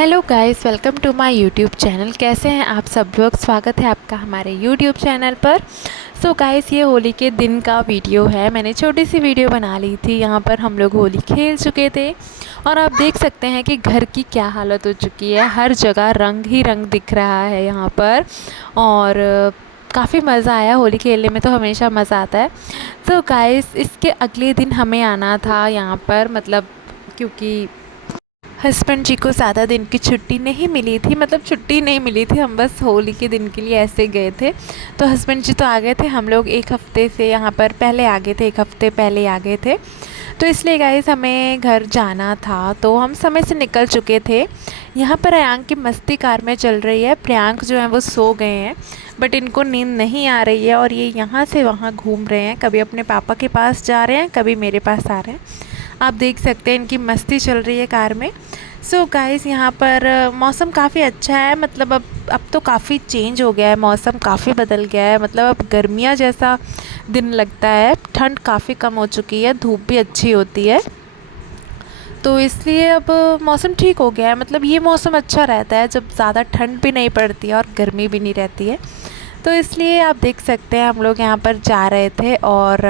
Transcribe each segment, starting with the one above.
Hello guys, welcome to my YouTube channel. कैसे हैं आप सब लोग? स्वागत है आपका हमारे यूट्यूब चैनल पर। सो गाइस, ये होली के दिन का वीडियो है। मैंने छोटी सी वीडियो बना ली थी। यहाँ पर हम लोग होली खेल चुके थे और आप देख सकते हैं कि घर की क्या हालत हो चुकी है। हर जगह रंग ही रंग दिख रहा है यहाँ पर। और काफ़ी मज़ा आया होली खेलने में, तो हमेशा मज़ा आता है। सो गाइस, इसके अगले दिन हमें आना था यहाँ पर, मतलब क्योंकि हस्बैंड जी को ज़्यादा दिन की छुट्टी नहीं मिली थी, मतलब छुट्टी नहीं मिली थी, हम बस होली के दिन के लिए ऐसे गए थे। तो हस्बैंड जी तो आ गए थे, हम लोग एक हफ़्ते से यहाँ पर पहले आ गए थे, एक हफ़्ते पहले आ गए थे। तो इसलिए गाइस हमें घर जाना था, तो हम समय से निकल चुके थे। यहाँ पर अयांक की मस्ती कार में चल रही है। प्रियांक जो है वो सो गए हैं, बट इनको नींद नहीं आ रही है और ये यहाँ से वहाँ घूम रहे हैं। कभी अपने पापा के पास जा रहे हैं, कभी मेरे पास आ रहे हैं। आप देख सकते हैं इनकी मस्ती चल रही है कार में। सो गाइस, यहाँ पर मौसम काफ़ी अच्छा है। मतलब अब तो काफ़ी चेंज हो गया है, मौसम काफ़ी बदल गया है। मतलब अब गर्मियाँ जैसा दिन लगता है, ठंड काफ़ी कम हो चुकी है, धूप भी अच्छी होती है। तो इसलिए अब मौसम ठीक हो गया है। मतलब ये मौसम अच्छा रहता है जब ज़्यादा ठंड भी नहीं पड़ती है और गर्मी भी नहीं रहती है। तो इसलिए आप देख सकते हैं हम लोग यहाँ पर जा रहे थे और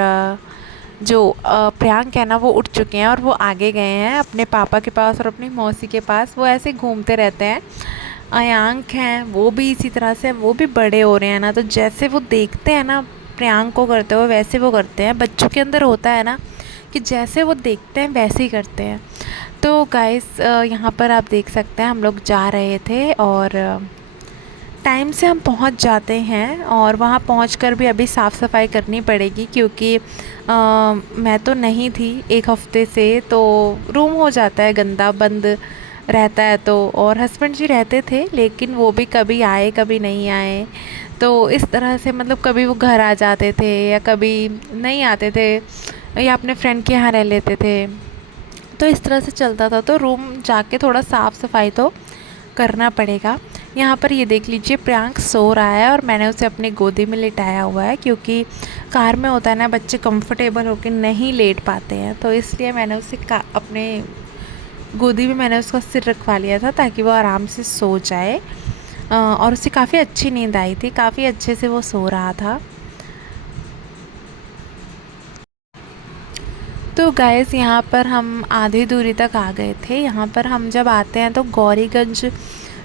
जो प्रियांक है ना, वो उठ चुके हैं और वो आगे गए हैं अपने पापा के पास और अपनी मौसी के पास। वो ऐसे घूमते रहते हैं। अयांक हैं, वो भी इसी तरह से, वो भी बड़े हो रहे हैं ना, तो जैसे वो देखते हैं ना प्रियांक को करते हुए, वैसे वो करते हैं। बच्चों के अंदर होता है ना कि जैसे वो देखते हैं वैसे ही करते हैं। तो गाइस, यहाँ पर आप देख सकते हैं हम लोग जा रहे थे और टाइम से हम पहुंच जाते हैं। और वहाँ पहुंचकर भी अभी साफ़ सफाई करनी पड़ेगी, क्योंकि मैं तो नहीं थी एक हफ़्ते से, तो रूम हो जाता है गंदा, बंद रहता है। तो और हस्बैंड जी रहते थे, लेकिन वो भी कभी आए कभी नहीं आए। तो इस तरह से मतलब कभी वो घर आ जाते थे या कभी नहीं आते थे, या अपने फ्रेंड के यहाँ रह लेते थे। तो इस तरह से चलता था। तो रूम जाके थोड़ा साफ़ सफाई तो करना पड़ेगा। यहाँ पर ये देख लीजिए, प्रियांक सो रहा है और मैंने उसे अपनी गोदी में लिटाया हुआ है, क्योंकि कार में होता है ना, बच्चे कंफर्टेबल होकर नहीं लेट पाते हैं। तो इसलिए मैंने उसे अपने गोदी में मैंने उसका सिर रखवा लिया था, ताकि वो आराम से सो जाए। और उसे काफ़ी अच्छी नींद आई थी, काफ़ी अच्छे से वो सो रहा था। तो गाइस, यहाँ पर हम आधी दूरी तक आ गए थे। यहाँ पर हम जब आते हैं तो गौरीगंज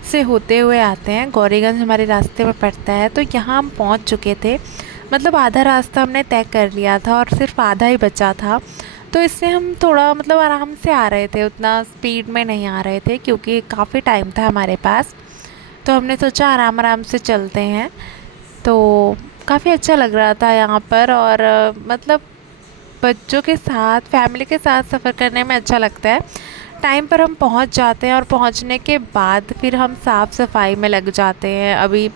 से होते हुए आते हैं। गौरीगंज हमारे रास्ते में पड़ता है। तो यहाँ हम पहुँच चुके थे, मतलब आधा रास्ता हमने तय कर लिया था और सिर्फ आधा ही बचा था। तो इससे हम थोड़ा मतलब आराम से आ रहे थे, उतना स्पीड में नहीं आ रहे थे, क्योंकि काफ़ी टाइम था हमारे पास। तो हमने सोचा आराम आराम से चलते हैं। तो काफ़ी अच्छा लग रहा था यहाँ पर। और मतलब बच्चों के साथ, फैमिली के साथ सफ़र करने में अच्छा लगता है। टाइम पर हम पहुंच जाते हैं और पहुंचने के बाद फिर हम साफ़ सफाई में लग जाते हैं। अभी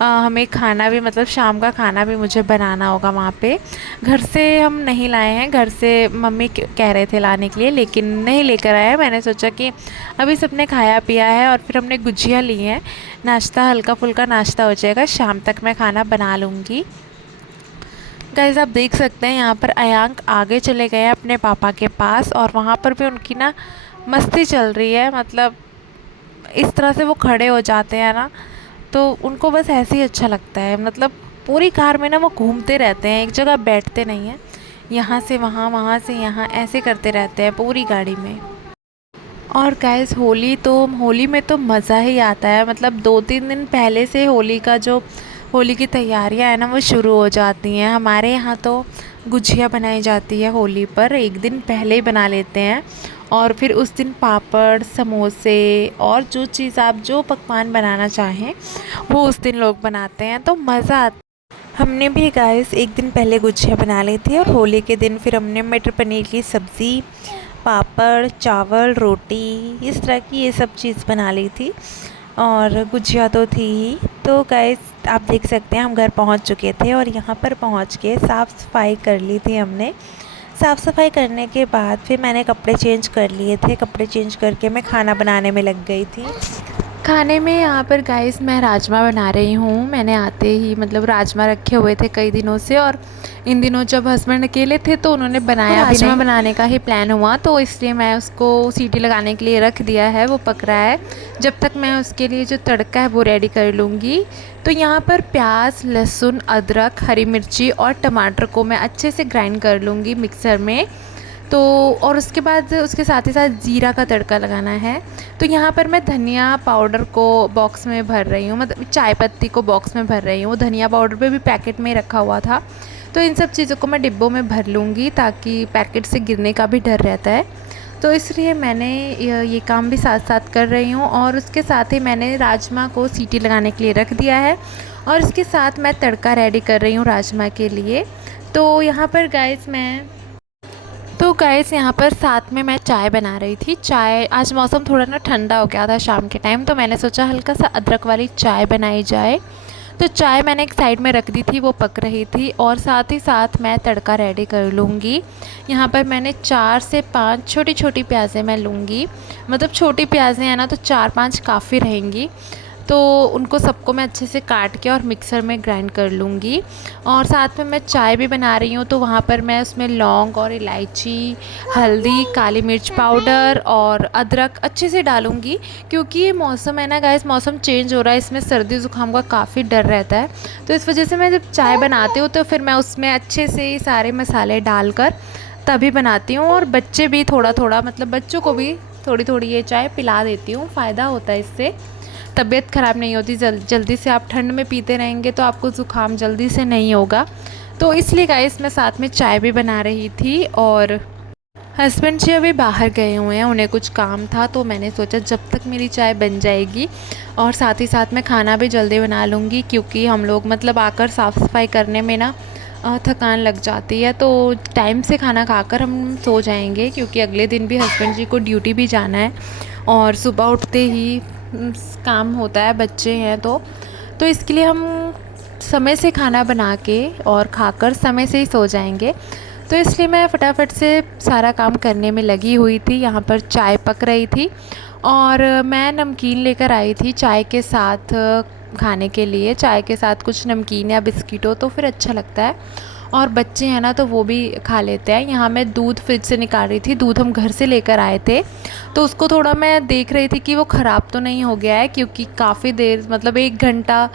हमें खाना भी, मतलब शाम का खाना भी मुझे बनाना होगा वहाँ पे। घर से हम नहीं लाए हैं, घर से मम्मी कह रहे थे लाने के लिए, लेकिन नहीं लेकर आए हैं। मैंने सोचा कि अभी सबने खाया पिया है और फिर हमने गुजिया ली हैं, नाश्ता, हल्का फुल्का नाश्ता हो जाएगा, शाम तक मैं खाना बना लूँगी। गाइस, आप देख सकते हैं यहाँ पर अयांक आगे चले गए हैं अपने पापा के पास, और वहाँ पर भी उनकी ना मस्ती चल रही है। मतलब इस तरह से वो खड़े हो जाते हैं ना, तो उनको बस ऐसे ही अच्छा लगता है। मतलब पूरी कार में ना वो घूमते रहते हैं, एक जगह बैठते नहीं हैं। यहाँ से वहाँ, वहाँ से यहाँ, ऐसे करते रहते हैं पूरी गाड़ी में। और गाइस, होली में तो मज़ा ही आता है। मतलब 2-3 दिन पहले से होली की तैयारियां है ना, वो शुरू हो जाती हैं। हमारे यहाँ तो गुजिया बनाई जाती है होली पर, एक दिन पहले ही बना लेते हैं। और फिर उस दिन पापड़, समोसे और जो चीज़ आप जो पकवान बनाना चाहें वो उस दिन लोग बनाते हैं, तो मज़ा आता। हमने भी गाइस एक दिन पहले गुजिया बना ली थी, और होली के दिन फिर हमने मटर पनीर की सब्ज़ी, पापड़, चावल, रोटी, इस तरह की ये सब चीज़ बना ली थी। और गुजिया तो थी ही। तो गाइस, आप देख सकते हैं हम घर पहुंच चुके थे और यहाँ पर पहुंच के साफ़ सफाई कर ली थी हमने। साफ़ सफाई करने के बाद फिर मैंने कपड़े चेंज कर लिए थे। कपड़े चेंज करके मैं खाना बनाने में लग गई थी। खाने में यहाँ पर गाइस मैं राजमा बना रही हूँ। मैंने आते ही मतलब राजमा रखे हुए थे कई दिनों से, और इन दिनों जब हस्बैंड अकेले थे तो उन्होंने बनाया भी नहीं। राजमा बनाने का ही प्लान हुआ, तो इसलिए मैं उसको सीटी लगाने के लिए रख दिया है, वो पक रहा है। जब तक मैं उसके लिए जो तड़का है वो रेडी कर लूँगी। तो यहाँ पर प्याज, लहसुन, अदरक, हरी मिर्ची और टमाटर को मैं अच्छे से ग्राइंड कर लूँगी मिक्सर में। तो और उसके बाद उसके साथ ही साथ ज़ीरा का तड़का लगाना है। तो यहाँ पर मैं धनिया पाउडर को बॉक्स में भर रही हूँ, मतलब चाय पत्ती को बॉक्स में भर रही हूँ। धनिया पाउडर भी पैकेट में रखा हुआ था। तो इन सब चीज़ों को मैं डिब्बों में भर लूँगी ताकि पैकेट से गिरने का भी डर रहता है। तो इसलिए मैंने ये काम भी साथ साथ कर रही हूँ। और उसके साथ ही मैंने राजमा को सीटी लगाने के लिए रख दिया है और इसके साथ मैं तड़का रेडी कर रही हूँ राजमा के लिए। तो यहाँ पर गाइस यहाँ पर साथ में मैं चाय बना रही थी। चाय, आज मौसम थोड़ा ना ठंडा हो गया था शाम के टाइम, तो मैंने सोचा हल्का सा अदरक वाली चाय बनाई जाए। तो चाय मैंने एक साइड में रख दी थी, वो पक रही थी और साथ ही साथ मैं तड़का रेडी कर लूँगी। यहाँ पर मैंने 4 से 5 छोटी छोटी प्याज़ें मैं लूँगी, मतलब छोटी प्याज़ें हैं ना तो 4-5 काफ़ी रहेंगी। तो उनको सबको मैं अच्छे से काट के और मिक्सर में ग्राइंड कर लूँगी। और साथ में मैं चाय भी बना रही हूँ, तो वहाँ पर मैं उसमें लौंग और इलायची, हल्दी, काली मिर्च पाउडर और अदरक अच्छे से डालूँगी, क्योंकि ये मौसम है ना गाइस, मौसम चेंज हो रहा है, इसमें सर्दी ज़ुकाम का काफ़ी डर रहता है। तो इस वजह से मैं जब चाय बनाती हूँ तो फिर मैं उसमें अच्छे से सारे मसाले डालकर तभी बनाती हूँ। और बच्चे भी थोड़ा थोड़ा, मतलब बच्चों को भी थोड़ी थोड़ी ये चाय पिला देती हूँ, फ़ायदा होता है इससे, तबीयत ख़राब नहीं होती। जल्दी से आप ठंड में पीते रहेंगे तो आपको ज़ुकाम जल्दी से नहीं होगा। तो इसलिए गाइस मैं साथ में चाय भी बना रही थी। और हस्बैंड जी अभी बाहर गए हुए हैं, उन्हें कुछ काम था, तो मैंने सोचा जब तक मेरी चाय बन जाएगी और साथ ही साथ मैं खाना भी जल्दी बना लूँगी, क्योंकि हम लोग मतलब आकर साफ़ सफाई करने में ना थकान लग जाती है। तो टाइम से खाना खाकर हम सो जाएंगे, क्योंकि अगले दिन भी हस्बैंड जी को ड्यूटी भी जाना है और सुबह उठते ही काम होता है, बच्चे हैं तो इसके लिए हम समय से खाना बना के और खाकर समय से ही सो जाएंगे। तो इसलिए मैं फटाफट से सारा काम करने में लगी हुई थी। यहाँ पर चाय पक रही थी और मैं नमकीन लेकर आई थी चाय के साथ खाने के लिए। चाय के साथ कुछ नमकीन या बिस्किट हो तो फिर अच्छा लगता है, और बच्चे हैं ना तो वो भी खा लेते हैं। यहाँ मैं दूध फ्रिज से निकाल रही थी, दूध हम घर से लेकर आए थे, तो उसको थोड़ा मैं देख रही थी कि वो ख़राब तो नहीं हो गया है, क्योंकि काफ़ी देर, मतलब 1 घंटा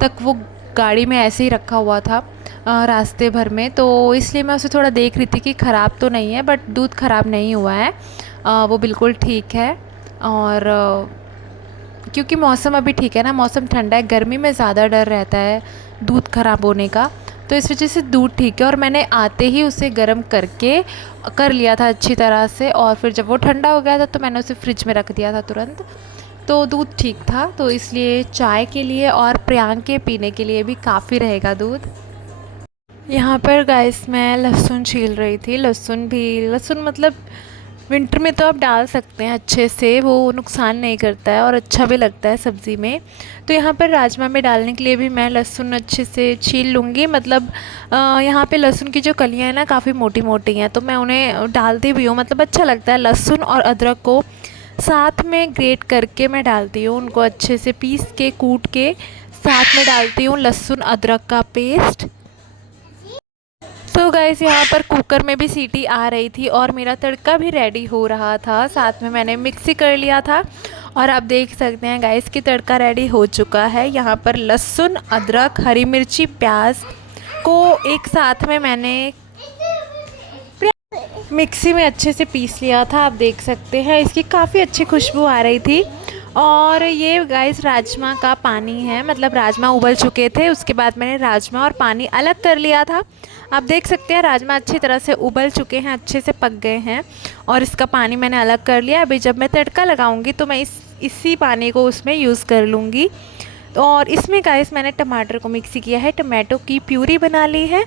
तक वो गाड़ी में ऐसे ही रखा हुआ था रास्ते भर में। तो इसलिए मैं उसे थोड़ा देख रही थी कि ख़राब तो नहीं है, बट दूध ख़राब नहीं हुआ है, वो बिल्कुल ठीक है। और क्योंकि मौसम अभी ठीक है ना, मौसम ठंडा है, गर्मी में ज़्यादा डर रहता है दूध ख़राब होने का, तो इस वजह से दूध ठीक है। और मैंने आते ही उसे गर्म करके कर लिया था अच्छी तरह से, और फिर जब वो ठंडा हो गया था तो मैंने उसे फ्रिज में रख दिया था तुरंत। तो दूध ठीक था, तो इसलिए चाय के लिए और प्रियांक के पीने के लिए भी काफ़ी रहेगा दूध। यहाँ पर गाइस मैं लहसुन छील रही थी। लहसुन मतलब विंटर में तो आप डाल सकते हैं अच्छे से, वो नुकसान नहीं करता है और अच्छा भी लगता है सब्ज़ी में। तो यहाँ पर राजमा में डालने के लिए भी मैं लहसुन अच्छे से छील लूँगी। मतलब यहाँ पे लहसुन की जो कलियाँ हैं ना काफ़ी मोटी मोटी हैं, तो मैं उन्हें डालती भी हूँ, मतलब अच्छा लगता है। लहसुन और अदरक को साथ में ग्रेट करके मैं डालती हूँ, उनको अच्छे से पीस के कूट के साथ में डालती हूँ लहसुन अदरक का पेस्ट। तो गाइस यहाँ पर कुकर में भी सीटी आ रही थी और मेरा तड़का भी रेडी हो रहा था, साथ में मैंने मिक्सी कर लिया था। और आप देख सकते हैं गाइस कि तड़का रेडी हो चुका है। यहाँ पर लहसुन, अदरक, हरी मिर्ची, प्याज को एक साथ में मैंने मिक्सी में अच्छे से पीस लिया था। आप देख सकते हैं इसकी काफ़ी अच्छी खुशबू आ रही थी। और ये गाइस राजमा का पानी है, मतलब राजमा उबल चुके थे, उसके बाद मैंने राजमा और पानी अलग कर लिया था। आप देख सकते हैं राजमा अच्छी तरह से उबल चुके हैं, अच्छे से पक गए हैं, और इसका पानी मैंने अलग कर लिया। अभी जब मैं तड़का लगाऊंगी तो मैं इसी पानी को उसमें यूज़ कर लूँगी। और इसमें गाइस मैंने टमाटर को मिक्सी किया है, टमाटो की प्यूरी बना ली है,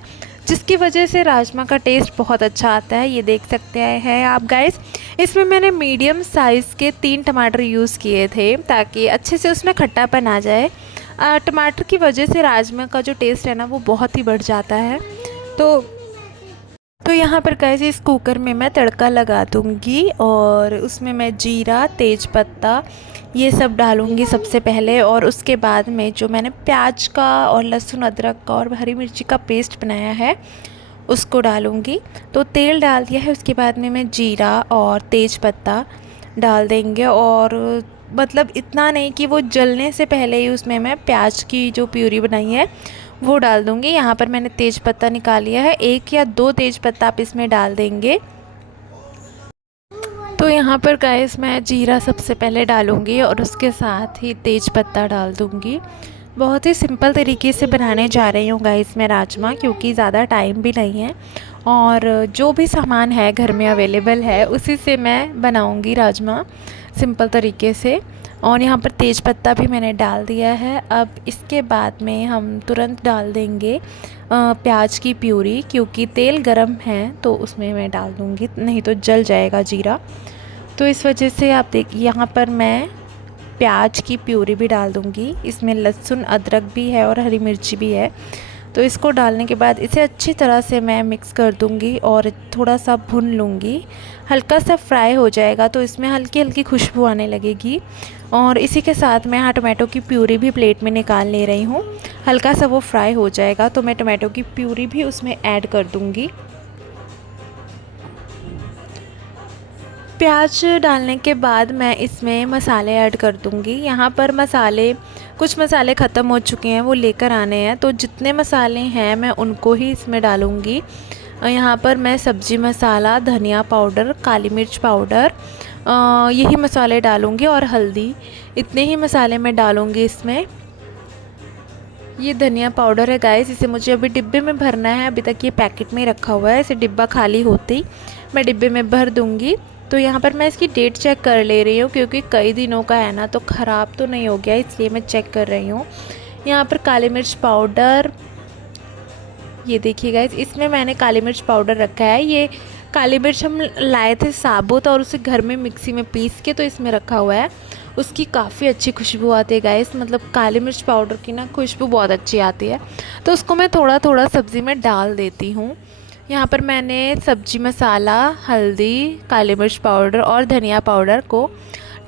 जिसकी वजह से राजमा का टेस्ट बहुत अच्छा आता है। ये देख सकते हैं आप गाइस। इसमें मैंने मीडियम साइज़ के 3 टमाटर यूज़ किए थे, ताकि अच्छे से उसमें खट्टापन आ जाए। टमाटर की वजह से राजमा का जो टेस्ट है ना वो बहुत ही बढ़ जाता है। तो यहाँ पर गाइस इस कुकर में मैं तड़का लगा दूँगी, और उसमें मैं जीरा, तेज पत्ता ये सब डालूँगी सबसे पहले, और उसके बाद में जो मैंने प्याज का और लहसुन अदरक का और हरी मिर्ची का पेस्ट बनाया है उसको डालूँगी। तो तेल डाल दिया है, उसके बाद में मैं जीरा और तेज पत्ता डाल देंगे, और मतलब इतना नहीं कि वो जलने से पहले ही उसमें मैं प्याज की जो प्यूरी बनाई है वो डाल दूँगी। यहाँ पर मैंने तेज पत्ता निकाल लिया है, 1 या 2 तेज पत्ता आप इसमें डाल देंगे। तो यहाँ पर गाइस मैं जीरा सबसे पहले डालूँगी और उसके साथ ही तेज पत्ता डाल दूँगी। बहुत ही सिंपल तरीके से बनाने जा रही हूँ गाइस मैं राजमा, क्योंकि ज़्यादा टाइम भी नहीं है और जो भी सामान है घर में अवेलेबल है उसी से मैं बनाऊँगी राजमा सिंपल तरीके से। और यहाँ पर तेज पत्ता भी मैंने डाल दिया है। अब इसके बाद में हम तुरंत डाल देंगे प्याज की प्यूरी, क्योंकि तेल गरम है तो उसमें मैं डाल दूँगी, नहीं तो जल जाएगा जीरा। तो इस वजह से आप देखिए यहाँ पर मैं प्याज की प्यूरी भी डाल दूँगी। इसमें लहसुन अदरक भी है और हरी मिर्ची भी है। तो इसको डालने के बाद इसे अच्छी तरह से मैं मिक्स कर दूँगी और थोड़ा सा भून लूँगी। हल्का सा फ्राई हो जाएगा तो इसमें हल्की हल्की खुशबू आने लगेगी। और इसी के साथ मैं यहाँ टमाटो की प्यूरी भी प्लेट में निकाल ले रही हूँ। हल्का सा वो फ्राई हो जाएगा तो मैं टमाटो की प्यूरी भी उसमें ऐड कर दूँगी। प्याज डालने के बाद मैं इसमें मसाले ऐड कर दूँगी। यहाँ पर कुछ मसाले ख़त्म हो चुके हैं, वो लेकर आने हैं, तो जितने मसाले हैं मैं उनको ही इसमें डालूँगी। यहाँ पर मैं सब्ज़ी मसाला, धनिया पाउडर, काली मिर्च पाउडर, यही मसाले डालूँगी और हल्दी, इतने ही मसाले मैं डालूँगी इसमें। ये धनिया पाउडर है गाइस, इसे मुझे अभी डिब्बे में भरना है। अभी तक ये पैकेट में रखा हुआ है, इसे डिब्बा खाली होते ही मैं डिब्बे में भर दूँगी। तो यहाँ पर मैं इसकी डेट चेक कर ले रही हूँ, क्योंकि कई दिनों का है ना, तो ख़राब तो नहीं हो गया, इसलिए मैं चेक कर रही हूँ। यहाँ पर काली मिर्च पाउडर, ये देखिए गाइस, इसमें मैंने काली मिर्च पाउडर रखा है। ये काली मिर्च हम लाए थे साबुत और उसे घर में मिक्सी में पीस के तो इसमें रखा हुआ है। उसकी काफ़ी अच्छी खुशबू आती है गाइस, मतलब काली मिर्च पाउडर की ना खुशबू बहुत अच्छी आती है। तो उसको मैं थोड़ा थोड़ा सब्ज़ी में डाल देती हूँ। यहाँ पर मैंने सब्जी मसाला, हल्दी, काली मिर्च पाउडर और धनिया पाउडर को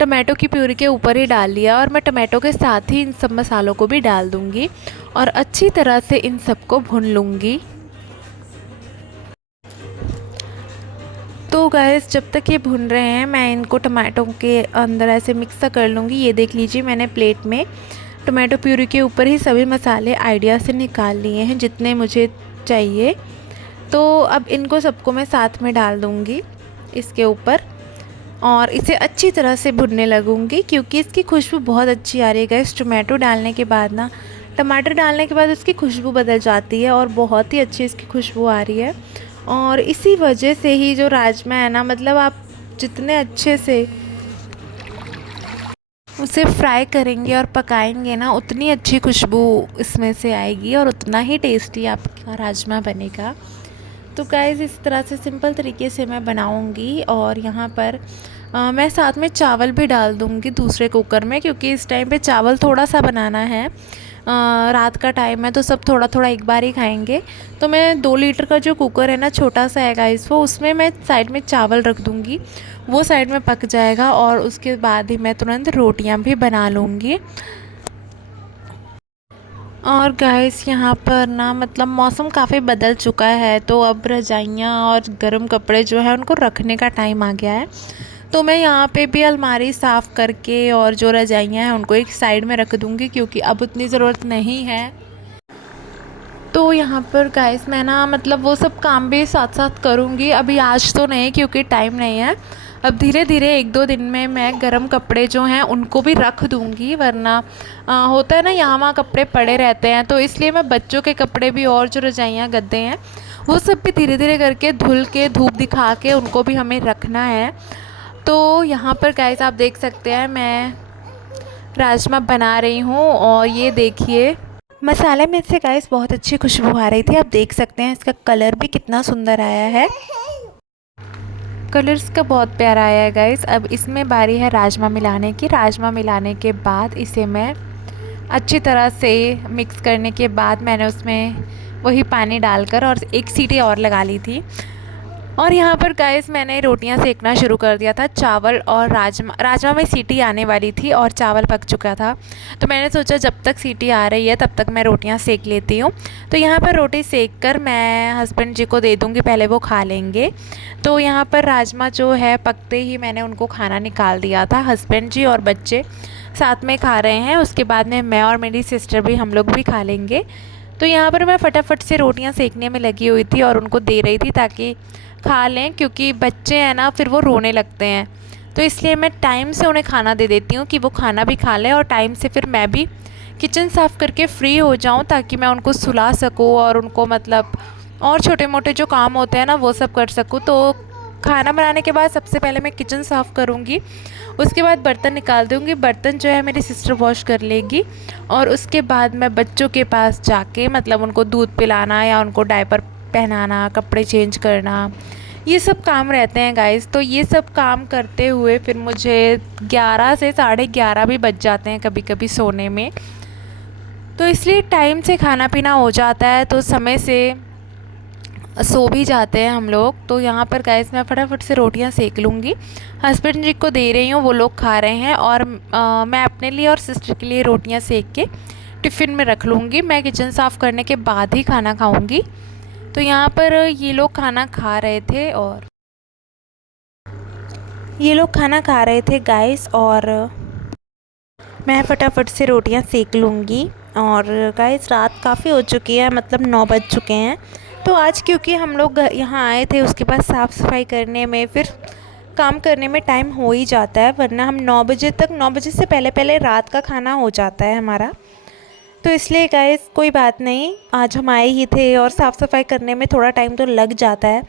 टमाटो की प्यूरी के ऊपर ही डाल लिया और मैं टमाटो के साथ ही इन सब मसालों को भी डाल दूँगी और अच्छी तरह से इन सबको भून लूँगी। तो गैस जब तक ये भुन रहे हैं मैं इनको टमाटो के अंदर ऐसे मिक्स कर लूँगी। ये देख लीजिए, मैंने प्लेट में टमाटो प्यूरी के ऊपर ही सभी मसाले आइडिया से निकाल लिए हैं जितने मुझे चाहिए। तो अब इनको सबको मैं साथ में डाल दूँगी इसके ऊपर और इसे अच्छी तरह से भुनने लगूँगी, क्योंकि इसकी खुशबू बहुत अच्छी आ रही है गैस। टमाटो डालने के बाद ना, टमाटर डालने के बाद उसकी खुशबू बदल जाती है और बहुत ही अच्छी इसकी खुशबू आ रही है। और इसी वजह से ही जो राजमा है ना, मतलब आप जितने अच्छे से उसे फ्राई करेंगे और पकाएंगे ना, उतनी अच्छी खुशबू इसमें से आएगी और उतना ही टेस्टी आपका राजमा बनेगा। तो गाइस इस तरह से सिंपल तरीके से मैं बनाऊंगी। और यहाँ पर मैं साथ में चावल भी डाल दूँगी दूसरे कुकर में, क्योंकि इस टाइम पे चावल थोड़ा सा बनाना है। रात का टाइम है तो सब थोड़ा थोड़ा एक बार ही खाएंगे। तो मैं 2 लीटर का जो कुकर है ना, छोटा सा है गाइस वो, उसमें मैं साइड में चावल रख दूँगी, वो साइड में पक जाएगा और उसके बाद ही मैं तुरंत रोटियां भी बना लूँगी। और गाइस यहाँ पर ना, मतलब मौसम काफ़ी बदल चुका है, तो अब रजाइयाँ और गर्म कपड़े जो है उनको रखने का टाइम आ गया है। तो मैं यहाँ पे भी अलमारी साफ़ करके और जो रजाइयाँ हैं उनको एक साइड में रख दूँगी, क्योंकि अब उतनी ज़रूरत नहीं है। तो यहाँ पर गाइस मैं ना, मतलब वो सब काम भी साथ साथ करूँगी। अभी आज तो नहीं, क्योंकि टाइम नहीं है। अब धीरे धीरे 1-2 दिन में मैं गर्म कपड़े जो हैं उनको भी रख दूँगी, वरना होता है ना यहाँ वहाँ कपड़े पड़े रहते हैं। तो इसलिए मैं बच्चों के कपड़े भी और जो रजाइयाँ गद्दे हैं वो सब भी धीरे धीरे करके धुल के धूप दिखा के उनको भी हमें रखना है। तो यहाँ पर गाइस आप देख सकते हैं मैं राजमा बना रही हूँ और ये देखिए मसाले में से गाइस बहुत अच्छी खुशबू आ रही थी। आप देख सकते हैं इसका कलर भी कितना सुंदर आया है, कलर इसका बहुत प्यारा आया है गाइस। अब इसमें बारी है राजमा मिलाने की। राजमा मिलाने के बाद इसे मैं अच्छी तरह से मिक्स करने के बाद मैंने उसमें वही पानी डालकर और एक सीटी और लगा ली थी। और यहाँ पर गाइस मैंने रोटियां सेकना शुरू कर दिया था। चावल और राजमा में सीटी आने वाली थी और चावल पक चुका था, तो मैंने सोचा जब तक सीटी आ रही है तब तक मैं रोटियां सेक लेती हूँ। तो यहाँ पर रोटी सेक कर मैं हस्बैंड जी को दे दूँगी, पहले वो खा लेंगे। तो यहाँ पर राजमा जो है पकते ही मैंने उनको खाना निकाल दिया था। हस्बैंड जी और बच्चे साथ में खा रहे हैं, उसके बाद में मैं और मेरी सिस्टर भी, हम लोग भी खा लेंगे। तो यहाँ पर मैं फटाफट से रोटियाँ सेकने में लगी हुई थी और उनको दे रही थी ताकि खा लें, क्योंकि बच्चे हैं ना फिर वो रोने लगते हैं। तो इसलिए मैं टाइम से उन्हें खाना दे देती हूँ कि वो खाना भी खा लें और टाइम से फिर मैं भी किचन साफ़ करके फ्री हो जाऊँ ताकि मैं उनको सुला सकूँ और उनको मतलब और छोटे मोटे जो काम होते हैं ना वो सब कर सकूँ। तो खाना बनाने के बाद सबसे पहले मैं किचन साफ़ करूँगी, उसके बाद बर्तन निकाल दूँगी। बर्तन जो है मेरी सिस्टर वॉश कर लेगी और उसके बाद मैं बच्चों के पास जाके मतलब उनको दूध पिलाना या उनको डायपर पहनाना, कपड़े चेंज करना, ये सब काम रहते हैं गाइस। तो ये सब काम करते हुए फिर मुझे 11 से 11:30 भी बज जाते हैं कभी कभी सोने में। तो इसलिए टाइम से खाना पीना हो जाता है तो समय से सो भी जाते हैं हम लोग। तो यहाँ पर गाइस मैं फटाफट से रोटियाँ सेक लूँगी, हस्बैंड जी को दे रही हूँ, वो लोग खा रहे हैं और मैं अपने लिए और सिस्टर के लिए रोटियाँ सेक के टिफ़िन में रख लूँगी। मैं किचन साफ़ करने के बाद ही खाना खाऊँगी। तो यहाँ पर ये लोग खाना खा रहे थे और गाइस, और मैं फटाफट से रोटियाँ सेक लूँगी। और गाइस रात काफ़ी हो चुकी है, मतलब 9 बज चुके हैं। तो आज क्योंकि हम लोग यहाँ आए थे, उसके बाद साफ़ सफाई करने में फिर काम करने में टाइम हो ही जाता है, वरना हम 9 बजे से पहले पहले रात का खाना हो जाता है हमारा। तो इसलिए गाइस कोई बात नहीं, आज हम आए ही थे और साफ़ सफाई करने में थोड़ा टाइम तो लग जाता है।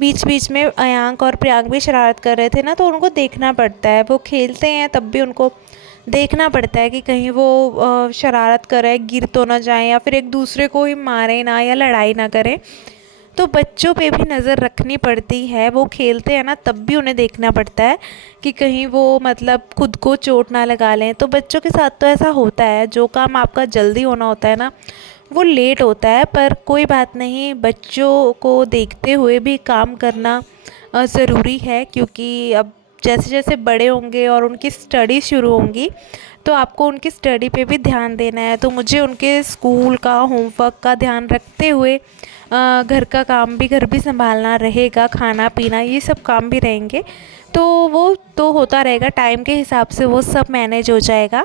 बीच बीच में अयांक और प्रियांक भी शरारत कर रहे थे ना, तो उनको देखना पड़ता है। वो खेलते हैं तब भी उनको देखना पड़ता है कि कहीं वो शरारत करे, गिर तो ना जाए या फिर एक दूसरे को ही मारे ना या लड़ाई ना करें। तो बच्चों पे भी नज़र रखनी पड़ती है, वो खेलते हैं ना तब भी उन्हें देखना पड़ता है कि कहीं वो मतलब खुद को चोट ना लगा लें। तो बच्चों के साथ तो ऐसा होता है, जो काम आपका जल्दी होना होता है ना वो लेट होता है, पर कोई बात नहीं, बच्चों को देखते हुए भी काम करना ज़रूरी है। क्योंकि अब जैसे जैसे बड़े होंगे और उनकी स्टडी शुरू होंगी तो आपको उनकी स्टडी पे भी ध्यान देना है। तो मुझे उनके स्कूल का होमवर्क का ध्यान रखते हुए घर का काम भी, घर भी संभालना रहेगा, खाना पीना ये सब काम भी रहेंगे। तो वो तो होता रहेगा, टाइम के हिसाब से वो सब मैनेज हो जाएगा।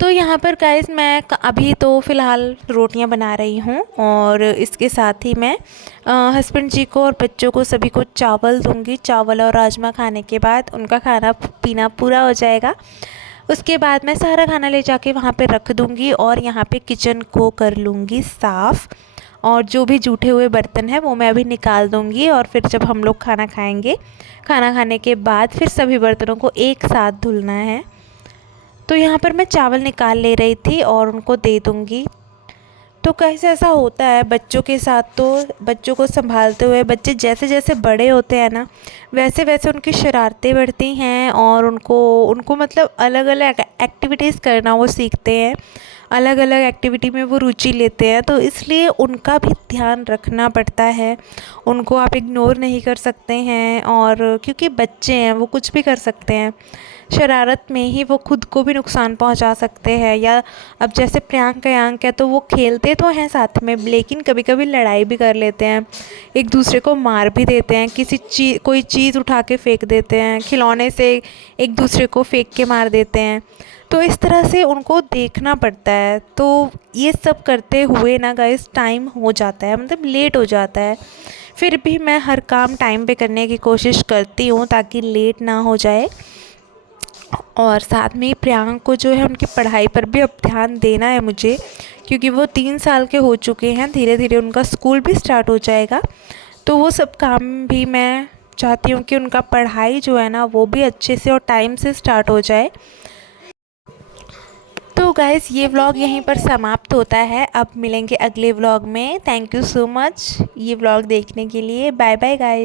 तो यहाँ पर गाइस मैं अभी तो फ़िलहाल रोटियाँ बना रही हूँ और इसके साथ ही मैं हस्बैंड जी को और बच्चों को सभी को चावल दूँगी। चावल और राजमा खाने के बाद उनका खाना पीना पूरा हो जाएगा। उसके बाद मैं सारा खाना ले जाके वहाँ पे रख दूँगी और यहाँ पे किचन को कर लूँगी साफ़, और जो भी जूठे हुए बर्तन हैं वो मैं अभी निकाल दूँगी। और फिर जब हम लोग खाना खाएँगे, खाना खाने के बाद फिर सभी बर्तनों को एक साथ धुलना है। तो यहाँ पर मैं चावल निकाल ले रही थी और उनको दे दूँगी। तो कैसे ऐसा होता है बच्चों के साथ, तो बच्चों को संभालते हुए बच्चे जैसे जैसे बड़े होते हैं ना वैसे वैसे उनकी शरारतें बढ़ती हैं और उनको मतलब अलग अलग एक्टिविटीज़ करना वो सीखते हैं, अलग अलग एक्टिविटी में वो रुचि लेते हैं। तो इसलिए उनका भी ध्यान रखना पड़ता है, उनको आप इग्नोर नहीं कर सकते हैं। और क्योंकि बच्चे हैं वो कुछ भी कर सकते हैं, शरारत में ही वो खुद को भी नुकसान पहुंचा सकते हैं। या अब जैसे प्रियांक अयांक है तो वो खेलते तो हैं साथ में, लेकिन कभी कभी लड़ाई भी कर लेते हैं, एक दूसरे को मार भी देते हैं, कोई चीज़ उठा के फेंक देते हैं, खिलौने से एक दूसरे को फेंक के मार देते हैं। तो इस तरह से उनको देखना पड़ता है। तो ये सब करते हुए ना गाइस टाइम हो जाता है, मतलब लेट हो जाता है। फिर भी मैं हर काम टाइम पे करने की कोशिश करती हूँ ताकि लेट ना हो जाए। और साथ में ही प्रियांक को जो है उनकी पढ़ाई पर भी अब ध्यान देना है मुझे, क्योंकि वो 3 साल के हो चुके हैं, धीरे धीरे उनका स्कूल भी स्टार्ट हो जाएगा। तो वो सब काम भी मैं चाहती हूँ कि उनका पढ़ाई जो है ना वो भी अच्छे से और टाइम से स्टार्ट हो जाए। तो गाइस ये व्लॉग यहीं पर समाप्त होता है, अब मिलेंगे अगले व्लॉग में। थैंक यू सो मच ये व्लॉग देखने के लिए। Bye bye guys.